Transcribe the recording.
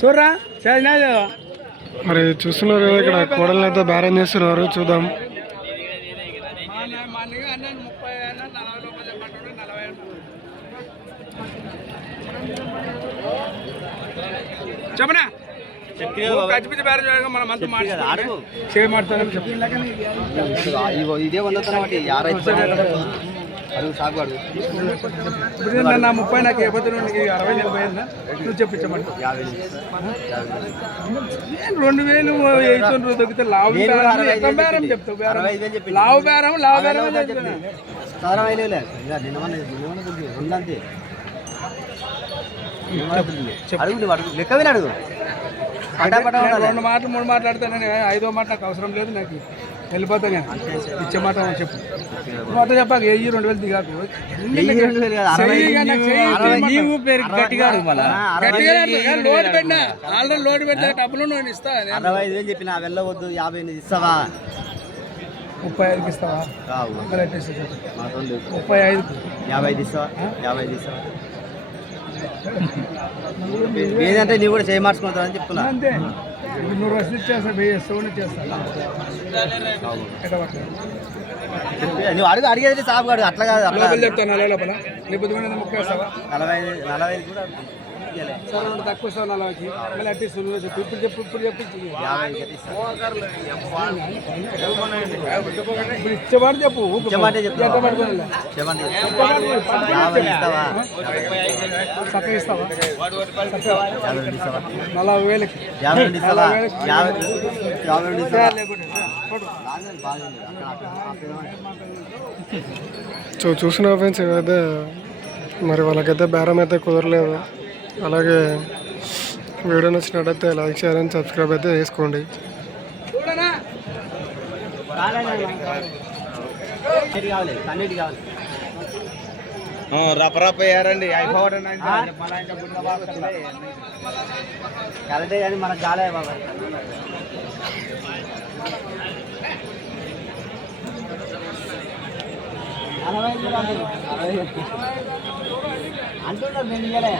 చూడరా మరి చూస్తున్నారు కదా ఇక్కడ కోడల్ని అయితే బేరం చేస్తున్నారు, చూద్దాం. చెప్పనా ఖచ్చితంగా బేరం మనం అంతా మాట్లాడతాం. ఇదే వందతనబట్టి నా 30 నాకు ఇవ్వదు, 60 40 నువ్వు చెప్పించమంట. 2000 800 దొరికితే లావు బేరం చెప్తావు. లావు బేరం లెక్క అడుగు. 2 మాటలు 3 మాట్లాడతాను, 5వ మాట నాకు అవసరం లేదు, నాకు వెళ్ళిపోతా. నేను ఇచ్చే మాట చెప్పు, మాట చెప్పాక 2000 దిగాకు. గట్టిగా లోడ్ పెట్టినా ఆల్రెడీ లోడ్ పెట్టా డబ్బులు నేను ఇస్తా. 65,000 చెప్పిన వెళ్ళవద్దు, 50 ఇస్తావా? 35కి ఇస్తావా? 35 55 ఇస్తావా? 55 ఇస్తావా? ఏదంటే నీవు కూడా చేయమార్చుకుంటావు అని చెప్తున్నా. అంతే, ఇప్పుడు 100 రసీదు ఇచ్చేస్తా, 1000 చేస్తాను. నువ్వు అడిగేది సాగు కాదు, అట్లా కాదు. అట్లా చెప్తాను 40 లోపల నీ బుద్ధి ముక్కేస్తావా? 40 కూడా తక్కువ ఇస్తావు 40కి, మళ్ళీ అట్టిస్తు చెప్పు. ఇప్పుడు చెప్పు ఇచ్చేవాడు చెప్పు. చక్కగా ఇస్తావా? 40,000కి చూసిన ఫ్రెండ్స్ ఇవైతే మరి వాళ్ళకైతే బేరం అయితే కుదరలేదు. అలాగే వీడియో నచ్చినట్టయితే లైక్ షేర్ అండ్ సబ్స్క్రైబ్ అయితే చేసుకోండి. రపరప అయ్యారండి కరెక్టే కానీ మనకు కాలే బాబా. అంటున్నారు నేను ఇయ్యలే.